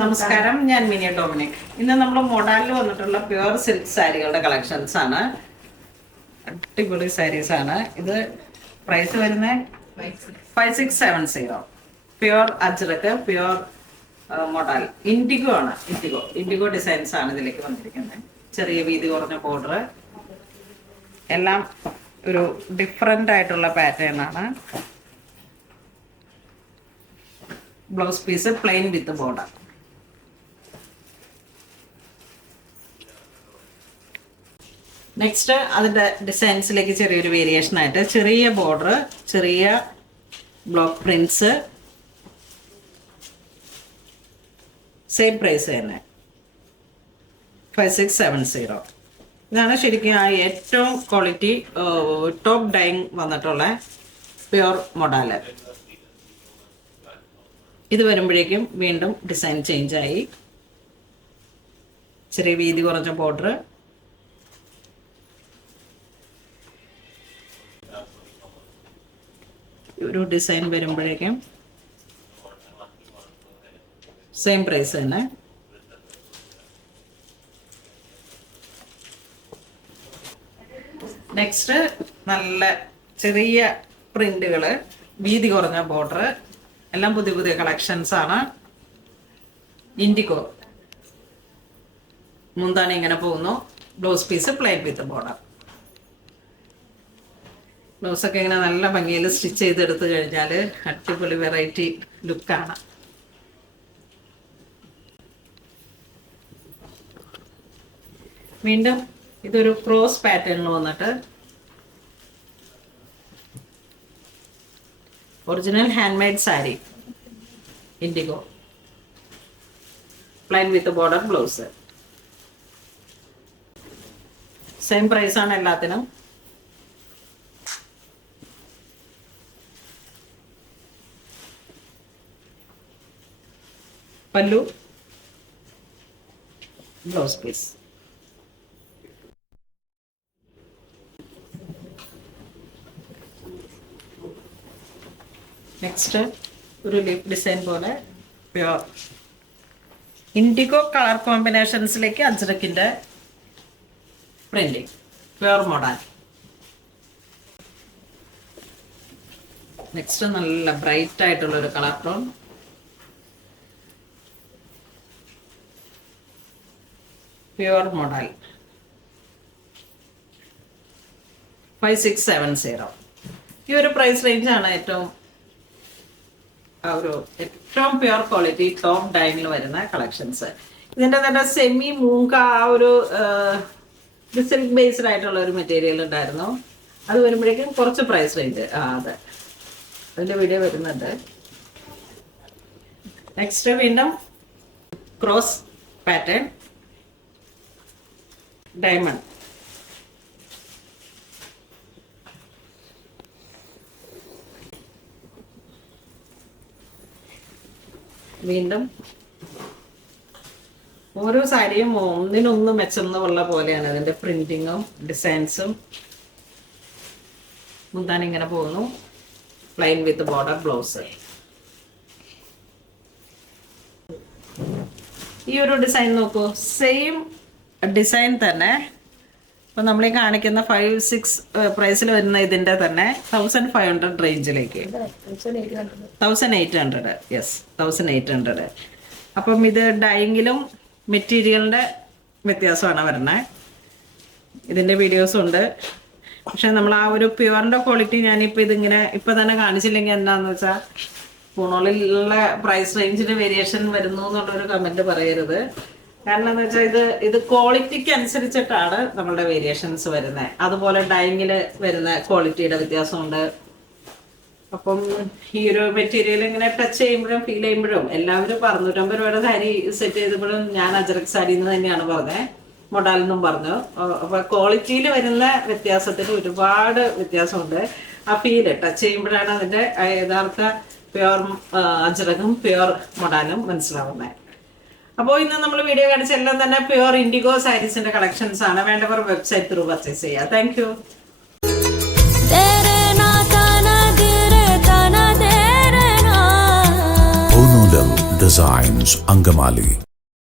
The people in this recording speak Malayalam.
നമസ്കാരം, ഞാൻ മിനി ഡൊമിനിക്. ഇന്ന് നമ്മൾ മോഡലിൽ വന്നിട്ടുള്ള പ്യുവർ സിൽക്ക് സാരികളുടെ കളക്ഷൻസ് ആണ്. അടിപൊളി സാരീസ് ആണ്. ഇത് പ്രൈസ് വരുന്നത് 5670. Pure Ajrakh, pure model, IndiGo ആണ്. ഇൻഡിഗോ ഡിസൈൻസ് ആണ് ഇതിലേക്ക് വന്നിരിക്കുന്നത്. ചെറിയ വീതി കുറഞ്ഞ ബോർഡർ, എല്ലാം ഒരു ഡിഫറെൻ്റ് ആയിട്ടുള്ള പാറ്റേൺ ആണ്. Blouse piece plain with border. Next അതിൻ്റെ ഡിസൈൻസിലേക്ക് ചെറിയൊരു വേരിയേഷൻ ആയിട്ട് ചെറിയ ബോർഡർ, ചെറിയ ബ്ലോക്ക് പ്രിന്റ്സ്, സെയിം പ്രൈസ് തന്നെ 5670. ഇതാണ് ശരിക്കും ആ ഏറ്റവും ക്വാളിറ്റി ടോപ്പ് ഡൈങ് വന്നിട്ടുള്ള പ്യുവർ മോഡല്. ഇത് വരുമ്പോഴേക്കും വീണ്ടും ഡിസൈൻ ചേഞ്ച് ആയി. ചെറിയ വീതി കുറഞ്ഞ ബോർഡർ, ഒരു ഡിസൈൻ വരുമ്പോഴേക്കും സെയിം പ്രൈസ് തന്നെ. നെക്സ്റ്റ് നല്ല ചെറിയ പ്രിന്റുകൾ, വീതി കുറഞ്ഞ ബോർഡർ, എല്ലാം പുതിയ പുതിയ കളക്ഷൻസ് ആണ്. ഇൻഡിഗോ മുന്താണി ഇങ്ങനെ പോകുന്നു. Blouse piece plain with border. ബ്ലൗസൊക്കെ ഇങ്ങനെ നല്ല ഭംഗിയിൽ സ്റ്റിച്ച് ചെയ്തെടുത്തു കഴിഞ്ഞാൽ അടിപൊളി വെറൈറ്റി ലുക്കാണ്. വീണ്ടും ഇതൊരു ക്രോസ് പാറ്റേണിൽ വന്നിട്ട് original handmade sari, indigo, plain with border, blouse. Same price ആണ് എല്ലാത്തിനും. Pallu, blouse piece. നെക്സ്റ്റ് ഒരു ലീഫ് ഡിസൈൻ പോലെ പ്യുവർ ഇൻഡിഗോ കളർ കോമ്പിനേഷൻസിലേക്ക് അജ്രക്കിന്റെ പ്രിന്റിങ്, പ്യുവർ മോഡൽ. നെക്സ്റ്റ് നല്ല ബ്രൈറ്റ് ആയിട്ടുള്ള ഒരു കളർ ടോൺ, പ്യുവർ മോഡൽ 5670. ഈ ഒരു പ്രൈസ് റേഞ്ചാണ് ഏറ്റവും പ്യുവർ ക്വാളിറ്റി ടോപ്പ് ഡൈനിൽ വരുന്ന കളക്ഷൻസ്. ഇതിൻ്റെ തന്നെ സെമി മൂങ്ക ആ ഒരു സിൽക്ക് ബേസ്ഡ് ആയിട്ടുള്ള ഒരു മെറ്റീരിയൽ ഉണ്ടായിരുന്നു. അത് വരുമ്പോഴേക്കും കുറച്ച് പ്രൈസ് റേഞ്ച് അതെ, അതിൻ്റെ വീഡിയോ വരുന്നുണ്ട്. നെക്സ്റ്റ് വീണ്ടും ക്രോസ് പാറ്റേൺ, ഡയമണ്ട്. വീണ്ടും ഓരോ സാരിയും ഒന്നിനൊന്ന് മെച്ചെന്നുള്ള പോലെയാണ് അതിൻ്റെ പ്രിന്റിങ്ങും ഡിസൈൻസും. മുന്താൻ ഇങ്ങനെ പോകുന്നു, പ്ലെയിൻ വിത്ത് ബോർഡർ, ബ്ലൗസ്. ഈ ഒരു ഡിസൈൻ നോക്കൂ, സെയിം ഡിസൈൻ തന്നെ. ഇപ്പം നമ്മൾ ഈ കാണിക്കുന്ന 56 പ്രൈസിൽ വരുന്ന ഇതിൻ്റെ തന്നെ 1500 റേഞ്ചിലേക്ക്, 1800. യെസ്, 1800. അപ്പം ഇത് ഡൈയിങ്ങിലും മെറ്റീരിയലിൻ്റെ വ്യത്യാസമാണ് വരുന്നത്. ഇതിൻ്റെ വീഡിയോസും ഉണ്ട്. പക്ഷെ നമ്മൾ ആ ഒരു പ്യുവറിൻ്റെ ക്വാളിറ്റി ഞാനിപ്പോൾ ഇതിങ്ങനെ ഇപ്പം തന്നെ കാണിച്ചില്ലെങ്കിൽ എന്താണെന്ന് വെച്ചാൽ പൂണോളിലുള്ള പ്രൈസ് റേഞ്ചിന് വേരിയേഷൻ വരുന്നു എന്നുള്ളൊരു കമൻറ്റ് പറയരുത്. കാരണം എന്ന് വെച്ചാൽ ഇത് ക്വാളിറ്റിക്ക് അനുസരിച്ചിട്ടാണ് നമ്മളുടെ വേരിയേഷൻസ് വരുന്നത്. അതുപോലെ ഡൈയിങ്ങിൽ വരുന്ന ക്വാളിറ്റിയുടെ വ്യത്യാസമുണ്ട്. അപ്പം ഈ ഒരു മെറ്റീരിയൽ ഇങ്ങനെ ടച്ച് ചെയ്യുമ്പോഴും ഫീൽ ചെയ്യുമ്പോഴും എല്ലാവരും 250 രൂപയുടെ സാരി സെറ്റ് ചെയ്തപ്പോഴും ഞാൻ അജറക് സാരി എന്ന് തന്നെയാണ് പറഞ്ഞത്, മോഡലെന്നും പറഞ്ഞു. അപ്പോൾ ക്വാളിറ്റിയിൽ വരുന്ന വ്യത്യാസത്തിന് ഒരുപാട് വ്യത്യാസമുണ്ട്. ആ ഫീല് ടച്ച് ചെയ്യുമ്പോഴാണ് അതിൻ്റെ യഥാർത്ഥ പ്യുവർ അജറകും പ്യുവർ മോഡലും മനസ്സിലാവുന്നത്. അപ്പോൾ ഇന്ന് നമ്മൾ വീഡിയോ കാണിച്ച എല്ലാം തന്നെ പ്യുവർ ഇൻഡിഗോ സാരീസിന്റെ കളക്ഷൻസ് ആണ്. വേണ്ടവർ വെബ്സൈറ്റ് ത്രൂ പർച്ചേസ് ചെയ്യുക. Thank you. പൂനൂലും Designs, Angamali.